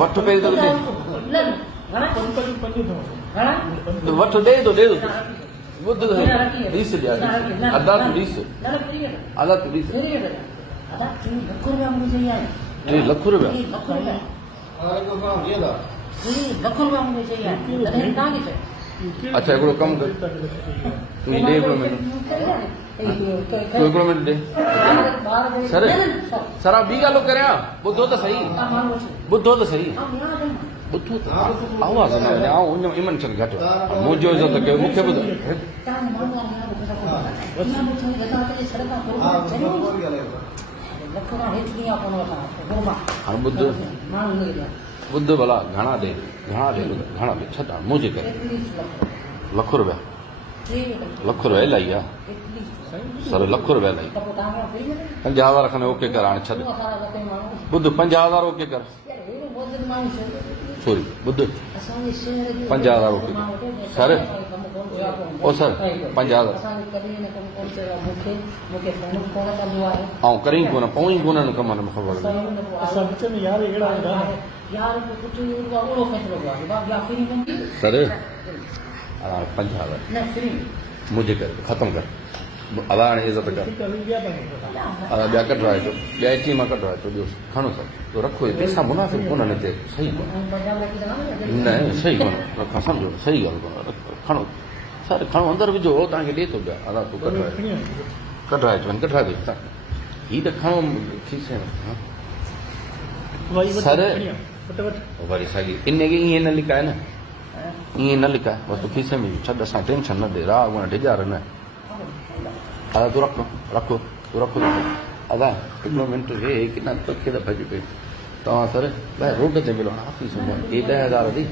वठ पे तो वठ दे दो बुद्ध है 20 आधा तो 20 आधा तो 20 लाख रुपया अच्छा हिकिड़ो कमु कर तूं ॾे हिकिड़ो मिनट तूं हिकिड़ो मिनट ॾे सर सरा ॿी ॻाल्हि करियां ॿुधो त सही ॿुधो त सही ॿुधो त आवाज़ न वञे आउं इमन चल घटि मुंहिंजो इज़त कयो मूंखे ॿुधो हाणे ॿुध ॿुध भला घणा ॾे छॾ मुंहिंजे करे लख रुपया इलाही आहे सर लख रुपया इलाही 50,000 खनि ओके कर हाणे छॾ ॿुध 50,000 ओके कर सॉरी ॿुध 50,000 ओके सर ओ सर 50,000 ऐं करी कोन पऊं ई कोन कम में ख़बर सर 50,000 मुझे कर खत्म कर अदा हाणे इज़त कर अदा ॿिया कढाए थो ॿिया ATM मां कढाए थो ॿियो खणो सर तो रखो पैसा मुनासिब कोन हिते सही कोन न सही कोन रखां सम्झो सही ॻाल्हि कोन खणो सर खणो अंदरि विझो तव्हांखे ॾे थो पिया अदा तूं कढाए थो हीअ त खणो खीसे सर वरी साॻी इन खे ईअं न लिकाए न ईअं न लिकाए बसि तूं खीसे में छॾ असां टेंशन न ॾे राह डिॼार न अदा तूं रखो अदा हिकिड़ो मिंट वे किना तोखे त भॼ पई तव्हां सर ॿाहिरि रोड ते मिलो ऑफिस में 10,000 दी